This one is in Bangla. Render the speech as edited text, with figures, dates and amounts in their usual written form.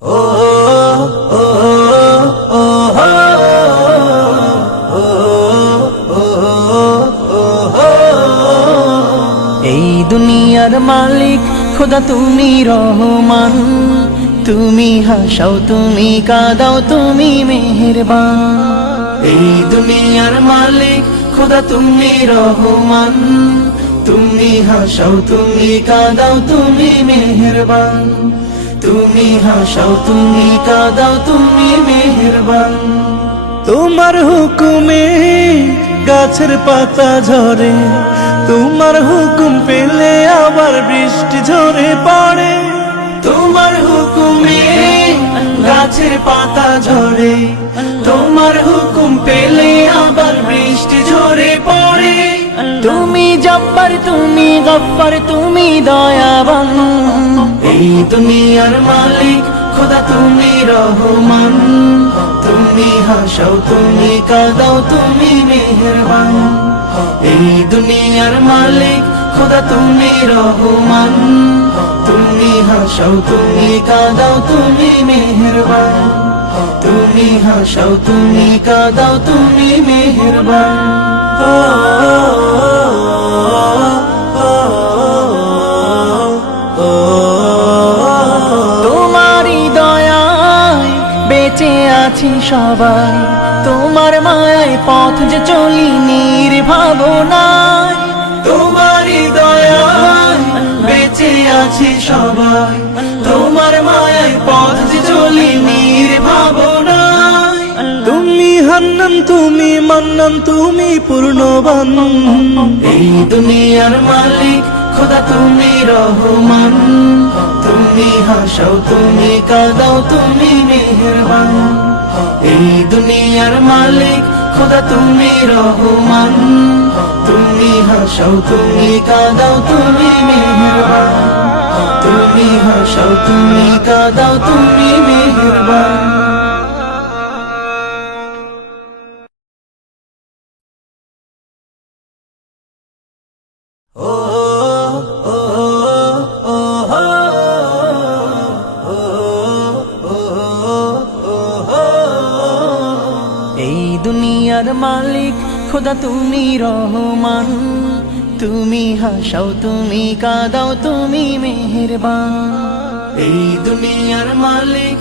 এই দুনিয়ার মালিক খোদা তুমি রহমান, তুমি হাসাও তুমি কাঁদাও তুমি মেহেরবান। এই দুনিয়ার মালিক খোদা তুমি রহমান, তুমি হাসাও তুমি কাঁদাও তুমি মেহেরবান। তুমি হাসাও তুমি কাঁদাও তুমি মেহেরবান। তোমার হুকুমে গাছের পাতা ঝরে, তোমার হুকুম পেলে আবার বৃষ্টি ঝরে পড়ে। তোমার হুকুমে গাছের পাতা ঝরে, তোমার হুকুম পেলে আবার বৃষ্টি ঝরে পড়ে। তুমি জব্বার তুমি গফ্ফার তুমি দয়াবান। এই দুনিয়ার মালিক খোদা তুমি রহমান, তুমি হাসাও তুমি কাঁদাও তুমি মেহেরবান। এই দুনিয়ার মালিক খোদা তুমি রহমান, তুমি হাসাও তুমি কাঁদাও তুমি মেহেরবান। তুমি হাসাও তুমি কাঁদাও তুমি মেহেরবান। তোমারই দয়ায় বেঁচে আছি সবাই, তোমার মায়ায় পথ যে চলি নির্ভাবনায়। তোমারই দয়ায় বেঁচে আছি সবাই, তোমার মায়ায় পথ যে চলি নির্ভাবনায়। তুমি হান্নান তুমি মান্নান তুমি পূর্ণবান। এই দুনিয়ার মালিক খোদা তুমি রহমান, তুমি হাসাও তুমি কাঁদাও তুমি মেহেরবান। এই দুনিয়ার মালিক খোদা তুমি রহমান, তুমি হাসাও তুমি কাঁদাও তুমি মেহেরবান। তুমি হাসাও তুমি কাঁদাও তুমি মেহেরবান। এই দুনিয়ার মালিক খোদা তুমি রহমান, তুমি হাসাও তুমি কাঁদাও তুমি মেহেরবান। এই দুনিয়ার মালিক